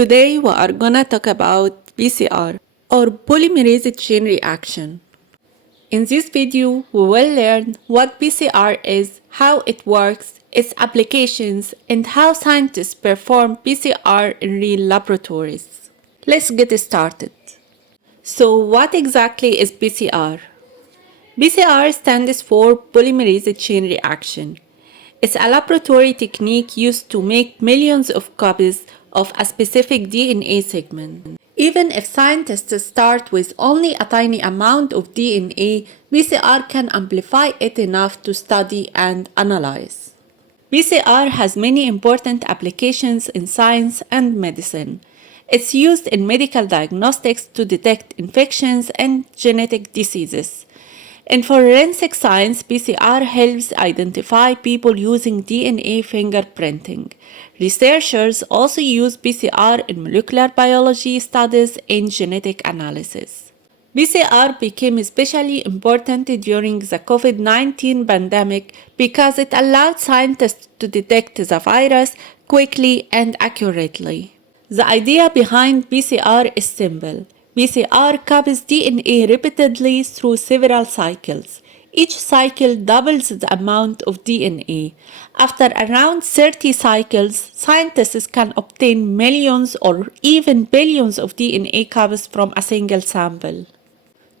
Today we are gonna talk about PCR or polymerase chain reaction. In this video, we will learn what PCR is, how it works, its applications, and how scientists perform PCR in real laboratories. Let's get started. So what exactly is PCR? PCR stands for polymerase chain reaction. It's a laboratory technique used to make millions of copies of a specific DNA segment. Even if scientists start with only a tiny amount of DNA, PCR can amplify it enough to study and analyze. PCR has many important applications in science and medicine. It's used in medical diagnostics to detect infections and genetic diseases. In forensic science, PCR helps identify people using DNA fingerprinting. Researchers also use PCR in molecular biology studies and genetic analysis. PCR became especially important during the COVID-19 pandemic because it allowed scientists to detect the virus quickly and accurately. The idea behind PCR is simple. PCR copies DNA repeatedly through several cycles. Each cycle doubles the amount of DNA. After around 30 cycles, scientists can obtain millions or even billions of DNA copies from a single sample.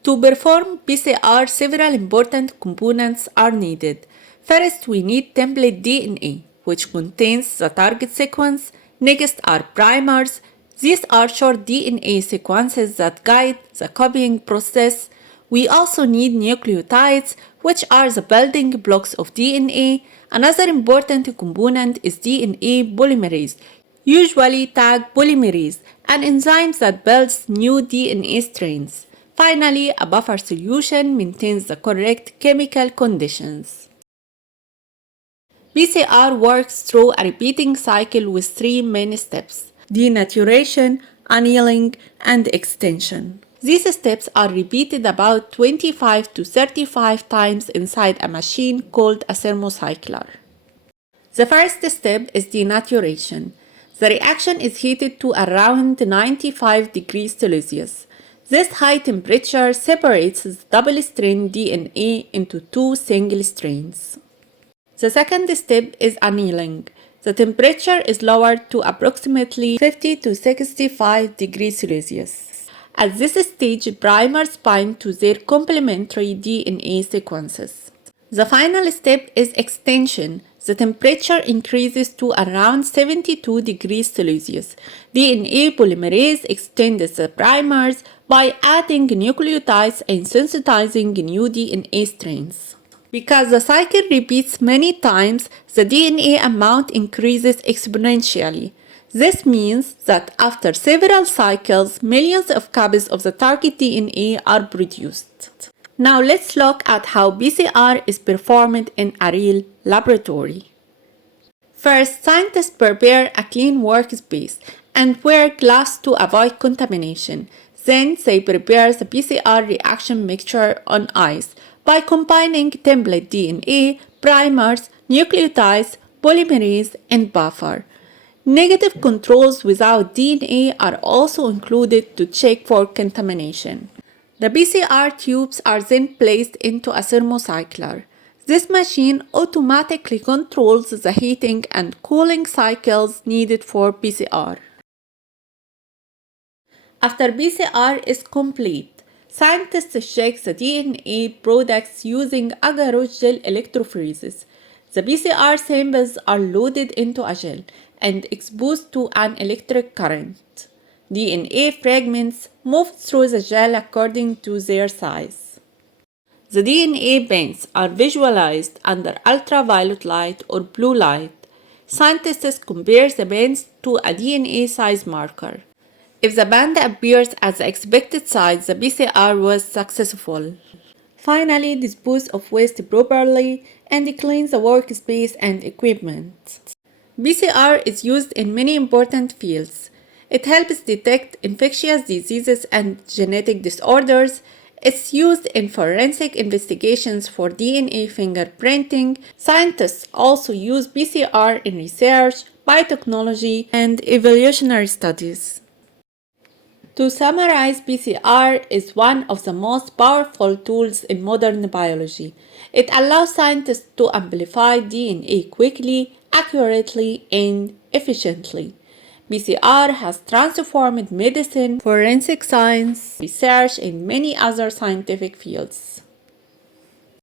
To perform PCR, several important components are needed. First, we need template DNA, which contains the target sequence. Next are primers. These are short DNA sequences that guide the copying process. We also need nucleotides, which are the building blocks of DNA. Another important component is DNA polymerase, usually tagged polymerase, an enzyme that builds new DNA strains. Finally, a buffer solution maintains the correct chemical conditions. PCR works through a repeating cycle with three main steps: denaturation, annealing, and extension. These steps are repeated about 25 to 35 times inside a machine called a thermocycler. The first step is denaturation. The reaction is heated to around 95 degrees Celsius. This high temperature separates the double-strand DNA into two single strands. The second step is annealing. The temperature is lowered to approximately 50 to 65 degrees Celsius. At this stage, primers bind to their complementary DNA sequences. The final step is extension. The temperature increases to around 72 degrees Celsius. DNA polymerase extends the primers by adding nucleotides and sensitizing new DNA strains. Because the cycle repeats many times, the DNA amount increases exponentially. This means that after several cycles, millions of copies of the target DNA are produced. Now let's look at how PCR is performed in a real laboratory. First, scientists prepare a clean workspace and wear gloves to avoid contamination. Then they prepare the PCR reaction mixture on ice by combining template DNA, primers, nucleotides, polymerase, and buffer. Negative controls without DNA are also included to check for contamination. The PCR tubes are then placed into a thermocycler. This machine automatically controls the heating and cooling cycles needed for PCR. After PCR is complete, scientists check the DNA products using agar-agar gel electrophoresis. The PCR samples are loaded into a gel and exposed to an electric current. DNA fragments move through the gel according to their size. The DNA bands are visualized under ultraviolet light or blue light. Scientists compare the bands to a DNA size marker. If the band appears at the expected size, the PCR was successful. Finally, dispose of waste properly and clean the workspace and equipment. PCR is used in many important fields. It helps detect infectious diseases and genetic disorders. It's used in forensic investigations for DNA fingerprinting. Scientists also use PCR in research, biotechnology, and evolutionary studies. To summarize, PCR is one of the most powerful tools in modern biology. It allows scientists to amplify DNA quickly, accurately, and efficiently. PCR has transformed medicine, forensic science, research, and many other scientific fields.